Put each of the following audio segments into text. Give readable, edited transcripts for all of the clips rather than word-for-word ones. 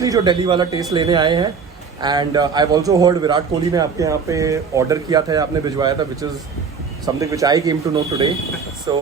जो दिल्ली वाला टेस्ट लेने आए हैं and I have also heard Virat Kohli ने आपके यहाँ पे ऑर्डर किया था, आपने भिजवाया था, which is something which I came to know today. So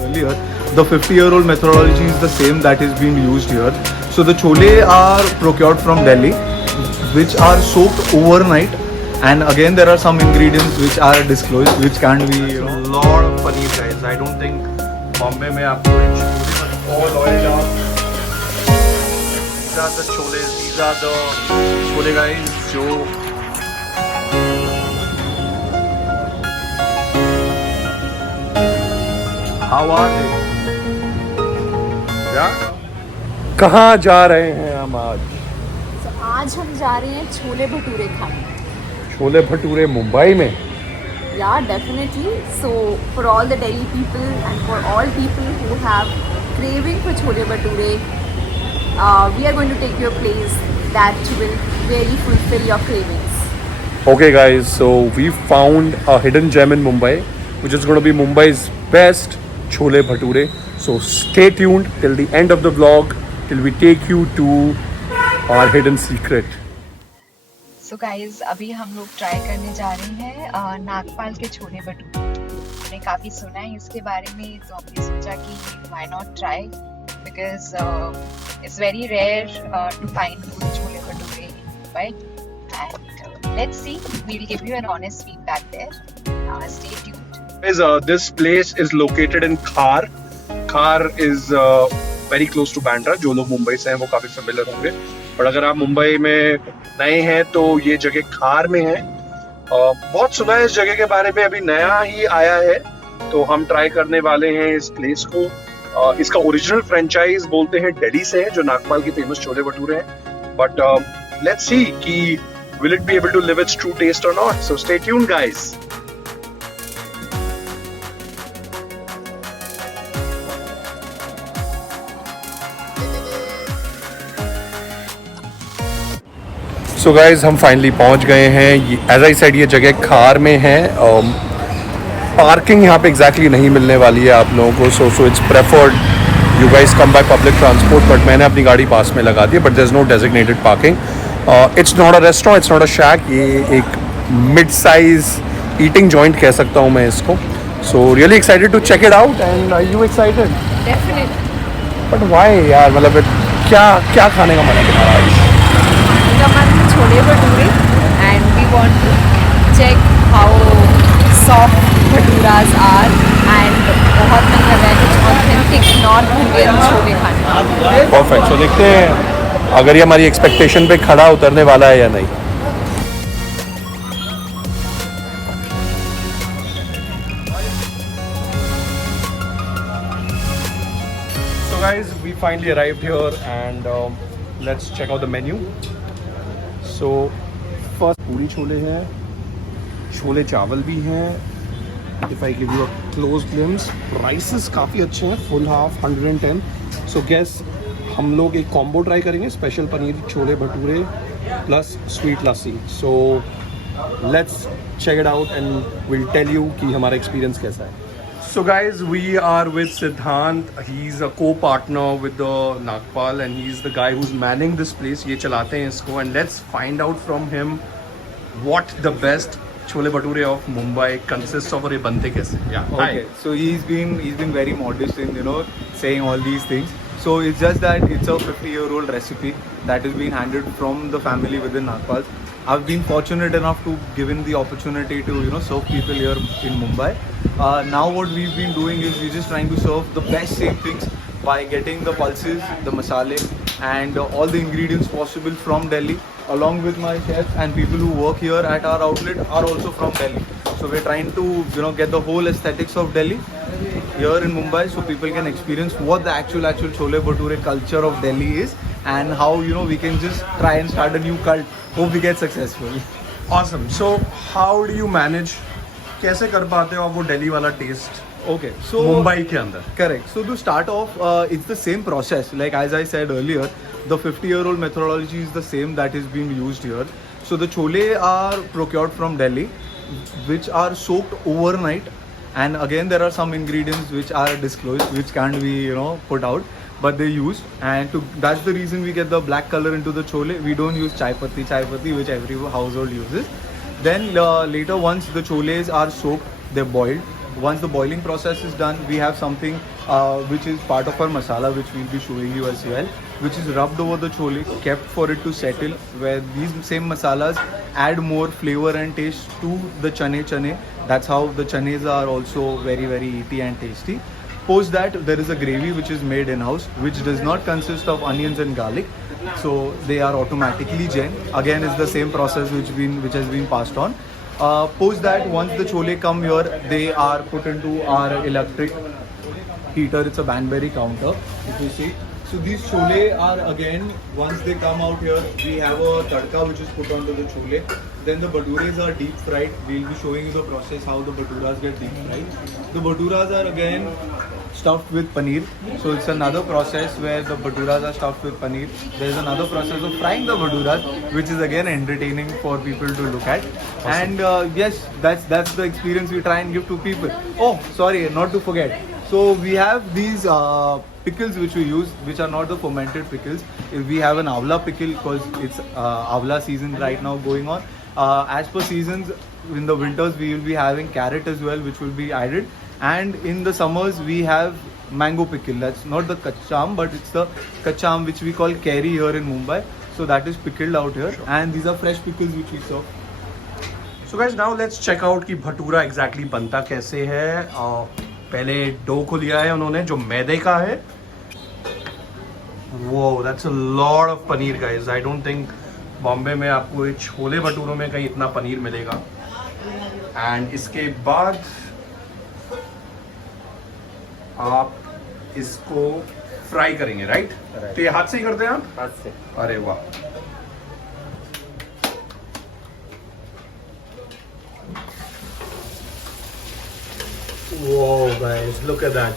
earlier, the 50-year-old methodology is the same that is being used here. So the chole are procured from Delhi, which are soaked overnight, and again there are some ingredients which are disclosed, which can be lot of paneer guys. I don't think Bombay में आपको all oil up. These are the choles. These are the chole guys जो How are they? क्या? कहाँ जा रहे हैं हम आज? आज हम जा रहे हैं छोले भटूरे खाने. छोले भटूरे मुंबई में? Yeah, definitely. So for all the Delhi people and for all people who have craving for chole bhature, we are going to take you a place that will really fulfill your cravings. Okay guys, so we found a hidden gem in Mumbai, which is going to be Mumbai's best chole bhature. So stay tuned till the end of the vlog, till we take you to our hidden secret. So guys, अभी हम लोग try करने जा रहे हैं नागपाल के छोले भटूरे. हमने काफ़ी सुना है इसके बारे में, तो हमने सोचा कि why not try, because it's very rare to find good chole bhature in Mumbai. And let's see, we'll give you an honest feedback there. Stay tuned. This place is located in Khar. Khar is very close to Bandra. जो लोग मुंबई से हैं वो काफ़ी familiar होंगे. पर अगर आप मुंबई में नए हैं तो ये जगह खार में है. बहुत सुना है इस जगह के बारे में, अभी नया ही आया है, तो हम ट्राई करने वाले हैं इस प्लेस को. इसका ओरिजिनल फ्रेंचाइज बोलते हैं दिल्ली से है, जो नागपाल की फेमस छोले भटूरे हैं. बट लेट्स सी कि will it be able to live its true taste or not. So stay tuned guys. So guys हम फाइनली पहुंच गए हैं. एज आई सेड ये जगह खार में है. पार्किंग यहाँ पे एग्जैक्टली नहीं मिलने वाली है आप लोगों को, so it's preferred you guys come by public transport. But मैंने अपनी गाड़ी पास में लगा दी, but there is no designated parking. It's not a restaurant, it's not a shack. ये एक मिड साइज ईटिंग जॉइंट कह सकता हूँ मैं इसको. So really excited to check it out. And are you excited? Definitely. But why यार, मतलब क्या क्या खाने का मन है तुम्हारा आज? Chole bhature, and we want to check how soft bhaturas are, and बहुत मन कर रहा है कुछ ऑथेंटिक नॉर्थ इंडियन छोले खाने. परफेक्ट. सो देखते हैं अगर ये हमारी एक्सपेक्टेशन पे खड़ा उतरने वाला है या नहीं. So guys, we finally arrived here and let's check out the menu. So first पूरी छोले हैं, छोले चावल भी हैं. If I give you a close glimpse, prices काफ़ी अच्छे हैं. Full half 110. So guess हम लोग एक कॉम्बो ट्राई करेंगे, special paneer chole bhature plus sweet lassi. So let's check it out and will tell you कि हमारा एक्सपीरियंस कैसा है. So guys, we are with Siddhant. He's a co-partner with the Nagpal and he's the guy who's manning this place. ये चलाते हैं इसको, and let's find out from him what the best chole bhature of Mumbai consists of और ये बनते कैसे. Yeah. okay. Hi. So he's been very modest in saying all these things. So it's just that it's a 50-year-old recipe that is being handed from the family within Nagpal. I've been fortunate enough to given the opportunity to serve people here in Mumbai. Now what we've been doing is we're just trying to serve the best same things by getting the pulses, the masale, and all the ingredients possible from Delhi. Along with my chefs and people who work here at our outlet are also from Delhi. So we're trying to get the whole aesthetics of Delhi here in Mumbai, so people can experience what the actual chole bhature culture of Delhi is, and how we can just try and start a new cult. Hope we get successful. Awesome. So how do you manage? कैसे कर पाते हो आप वो दिल्ली वाला test Okay, so Mumbai के अंदर? correct. So to start off, it's the same process. Like as I said earlier, the 50-year-old methodology is the same that is being used here. So the chole are procured from Delhi, which are soaked overnight, and again there are some ingredients which are disclosed, which can't be put out, but they use, and that's the reason we get the black color into the chole. We don't use chai patti, which every household uses. Then later, once the choles are soaked, they're boiled. Once the boiling process is done, we have something which is part of our masala, which we'll be showing you as well, which is rubbed over the chole, kept for it to settle, where these same masalas add more flavor and taste to the chane. That's how the chanes are also very, very eaty and tasty. Post that, there is a gravy which is made in-house, which does not consist of onions and garlic. So they are automatically jain. Again, it's the same process which has been passed on. Post that, once the chole come here, they are put into our electric heater. It's a Banbury counter, if you see. So these chole are, again, once they come out here, we have a tadka which is put onto the chole. Then the bhatures are deep fried. We'll be showing you the process how the bhaturas get deep fried. The bhaturas are again stuffed with paneer. So it's another process where the bhaturas are stuffed with paneer. There's another process of frying the bhaturas, which is again entertaining for people to look at. Awesome. And yes, that's the experience we try and give to people. Oh, sorry, not to forget. So we have these pickles which we use, which are not the fermented pickles. We have an avla pickle because it's avla season right now going on. As per seasons, in the winters we will be having carrot as well, which will be added. And in the summers we have mango pickle. That's not the kacham, but it's the kacham which we call keri here in Mumbai. So that is pickled out here. And these are fresh pickles which we serve. So guys, now let's check out कि bhatura exactly बनता कैसे है. पहले dough को लिया है उन्होंने जो मैदे का है. Whoa, that's a lot of paneer guys. I don't think Bombay में आपको ये छोले भटूरों में कहीं इतना पनीर मिलेगा. And इसके बाद आप इसको फ्राई करेंगे, राइट? तो ये हाथ से ही करते हैं आप? हाथ से. अरे वाह. Whoa guys, look at that.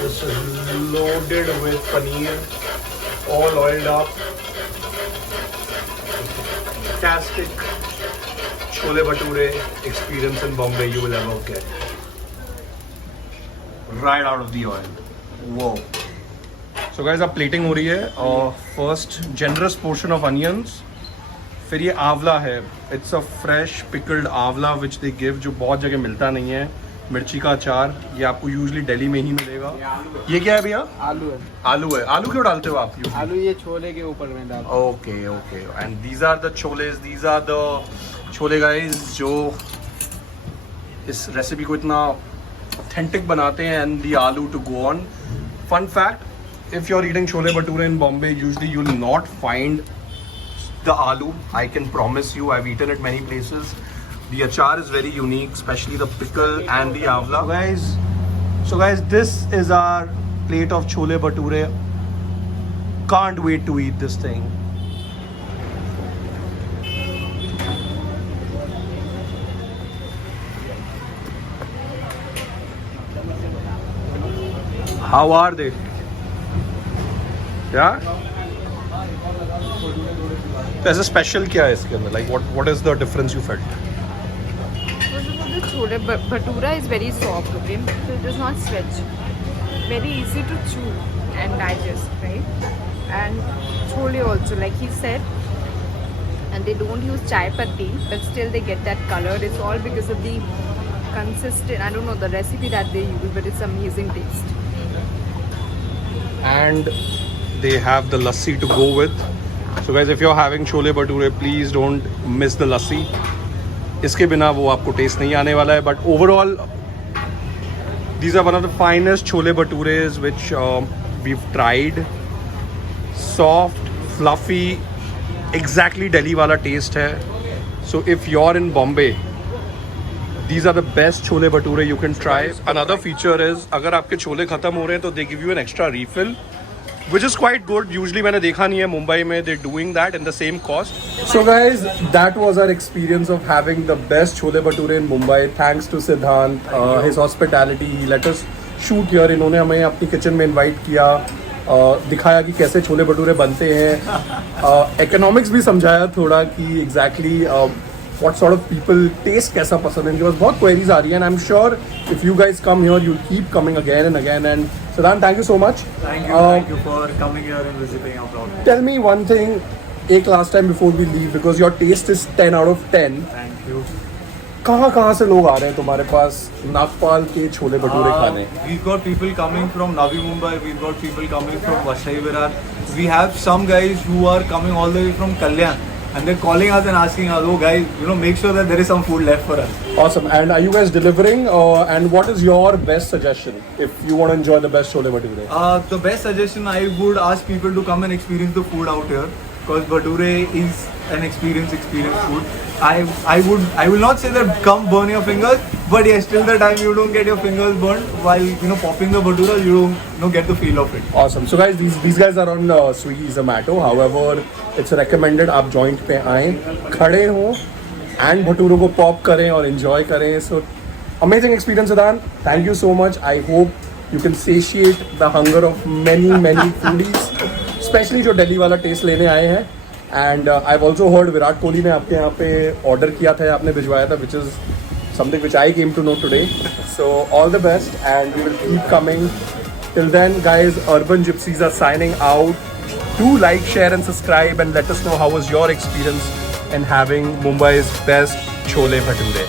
This is loaded with paneer, all oiled up. Fantastic chole bhature experience in Bombay you will ever get. Right out of the oil. Whoa. So guys, अब plating हो रही है. First generous portion of onions. फिर ये आंवला है. It's a fresh pickled आंवला विच they give, जो बहुत जगह मिलता नहीं है. मिर्ची का अचार, ये आपको यूजुअली दिल्ली में ही मिलेगा. ये क्या है भैया? आलू है. आलू है. आलू क्यों डालते हो आप? आलू ये छोले के ऊपर में डालते हैं. Okay okay. And these are the छोलेस, these are the chole guys जो इस रेसिपी को इतना ऑथेंटिक बनाते हैं. And the aloo to go on. Fun fact, if you're eating chole bhature in Bombay, usually you'll not find the aloo. I can promise you, I've eaten it many places. The achar is very unique, especially the pickle and the avla. So guys, this is our plate of chole bhature. Can't wait to eat this thing. How are they? Yeah? तो ऐसा special क्या है इसके अंदर? Like what is the difference you felt? The chole bhatura is very soft, okay? So it does not stretch. Very easy to chew and digest, right? And chole also, like he said, and they don't use chai patti, but still they get that color. It's all because of the consistent, I don't know the recipe that they use, but it's amazing taste. And they have the lassi to go with. So guys, if you're having chole bhature, please don't miss the lassi. इसके बिना वो आपको test नहीं आने वाला है. But overall these are one of the finest chole bhatures which we've tried. Soft, fluffy, exactly Delhi वाला taste है. So if you're in Bombay, These are the best chole bhature you can try. Another feature is अगर आपके छोले खत्म हो रहे हैं तो they give you an extra refill, which is quite good. Usually मैंने देखा नहीं है मुंबई में they're doing that in the same cost. So guys, that was our experience of having the best chole bhature in Mumbai. Thanks to Siddhant, his hospitality. He let us shoot here. इन्होंने हमें अपनी kitchen में invite किया, दिखाया कि कैसे छोले भटूरे बनते हैं, इकोनॉमिक्स भी समझाया थोड़ा कि exactly what sort of people taste कैसा पसंद है. इनके पास बहुत क्वेरीज आ रही है and I'm sure if you guys come here you'll keep coming again and again. And Siddhant, thank you so much. Thank you for coming here and visiting our blog. Tell me one thing, एक last time before we leave, because your taste is 10 out of 10. Thank you. कहाँ से लोग आ रहे हैं तुम्हारे पास नागपाल के छोले भटूरे खाने? We've got people coming from Navi Mumbai. We've got people coming from Vasai Virar. We have some guys who are coming all the way from Kalyan. And they're calling us and asking us, oh guys, make sure that there is some food left for us. Awesome. And are you guys delivering? And what is your best suggestion if you want to enjoy the best chole bhature? The best suggestion, I would ask people to come and experience the food out here, because bhature is an experience food. I will not say that come burn your fingers, but yes, till the time you don't get your fingers burned while popping the bhatura, you don't get the feel of it. Awesome. So guys, these guys are on Swiggy Zomato. However, it's recommended आप joint पे आएं, खड़े हों and भटूरों को pop करें और enjoy करें. So amazing experience, Siddhant. Thank you so much. I hope you can satiate the hunger of many foodies, especially जो दिल्ली वाला taste लेने आए हैं. And I've also heard Virat Kohli ने आपके यहाँ पे order किया था, आपने भिजवाया था, which is something which I came to know today. So all the best, and we will keep coming. Till then, guys, Urban Gypsies are signing out. Do like, share and subscribe and let us know how was your experience in having Mumbai's best chole bhature.